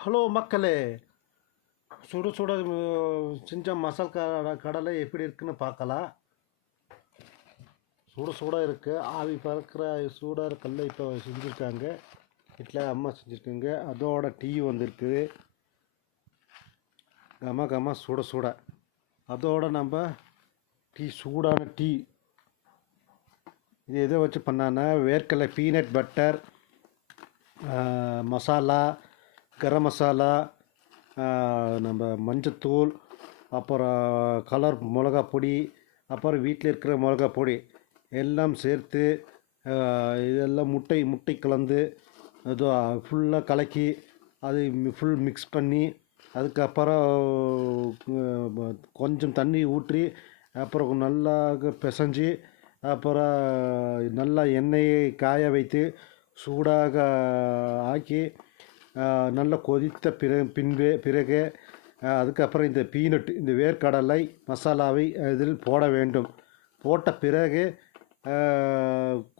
Hello மக்களே, சுட சுட செஞ்ச மசால் கடலை எப்படி இருக்குன்னு பார்க்கலாம். சுட சுட இருக்குது, ஆவி பறக்கிற சூடாக கல்லை இப்போ செஞ்சுருக்காங்க. வீட்டில் அம்மா செஞ்சுருக்காங்க. அதோட டீ வந்துருக்குது, கம கம சுட சுட. அதோட நம்ம சூடான டீ. இது எதை வச்சு பண்ணான்னா, வேர்க்கடலை, பீனட் பட்டர், மசாலா, கரம் மசாலா, நம்ம மஞ்சத்தூள், அப்புறம் கலர் மிளகா பொடி, அப்புறம் வீட்டில் இருக்கிற மிளகா பொடி எல்லாம் சேர்த்து இதெல்லாம் முட்டை கலந்து அது ஃபுல்லாக கலக்கி அது ஃபுல் மிக்ஸ் பண்ணி, அதுக்கப்புறம் கொஞ்சம் தண்ணி ஊற்றி அப்புறம் நல்லா பிசைஞ்சு, அப்புறம் நல்லா எண்ணெயை காய வைத்து சூடாக ஆக்கி நல்லா கொதித்த பிறகு அதுக்கப்புறம் இந்த பீனட், இந்த வேர்க்கடலை மசாலாவை இதில் போட வேண்டும். போட்ட பிறகு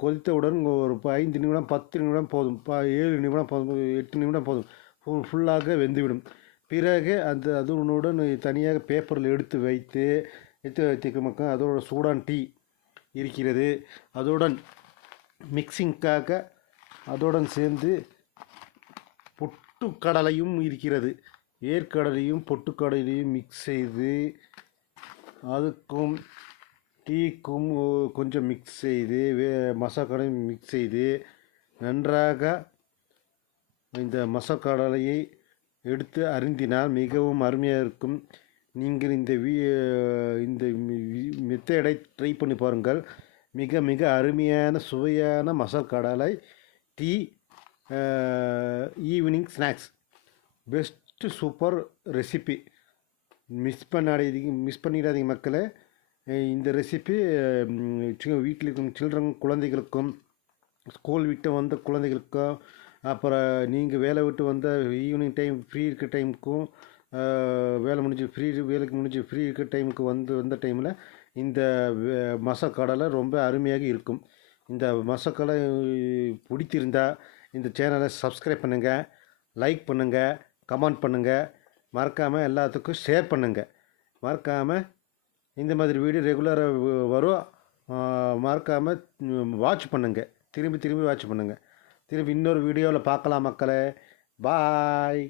கொதித்தவுடன் ஒரு 5 நிமிடம் 10 நிமிடம் போதும், 7 நிமிடம் போதும், 8 நிமிடம் போதும், ஃபுல்லாக வெந்துவிடும். பிறகு அதனுடன் தனியாக பேப்பரில் எடுத்து வைத்து அதோட சூடான் டீ இருக்கிறது. அதோடன் மிக்சிங்காக அதோடன் சேர்ந்து பொட்டுக்கடலையும் இருக்கிறது. ஏற்கடலையும் பொட்டுக்கடலையும் மிக்ஸ் செய்து அதுக்கும் டீக்கும் கொஞ்சம் மிக்ஸ் செய்து மசாக்கடலையும் மிக்ஸ் செய்து நன்றாக இந்த மசாக்கடலையை எடுத்து அருந்தினால் மிகவும் அருமையாக இருக்கும். நீங்கள் இந்த மெத்தடை ட்ரை பண்ணி பாருங்கள். மிக மிக அருமையான சுவையான மசால் கடலை tea evening snacks. Best super recipe. Miss பண்ணிடாதீங்க மக்களே. இந்த ரெசிபி வீட்டில் இருக்கும் குழந்தைகளுக்கும், ஸ்கூல் விட்டு வந்த குழந்தைகளுக்கும், அப்புறம் நீங்கள் வேலை விட்டு வந்த ஈவினிங் டைம் ஃப்ரீ இருக்க டைமுக்கும், வேலைக்கு முடிஞ்சு ஃப்ரீ இருக்க டைமுக்கு வந்த டைமில் இந்த மசாக்கடலை ரொம்ப அருமையாக இருக்கும். இந்த மசாக்கடலை பிடித்திருந்தால் இந்த சேனலை சப்ஸ்கிரைப் பண்ணுங்கள், லைக் பண்ணுங்கள், கமெண்ட் பண்ணுங்கள், மறக்காமல் எல்லாத்துக்கும் ஷேர் பண்ணுங்கள். மறக்காமல் இந்த மாதிரி வீடியோ ரெகுலராக வரும், மறக்காமல் வாட்ச் பண்ணுங்கள். திரும்பி வாட்ச் பண்ணுங்கள். திரும்பி இன்னொரு வீடியோவில் பார்க்கலாம் மக்களே. பாய்.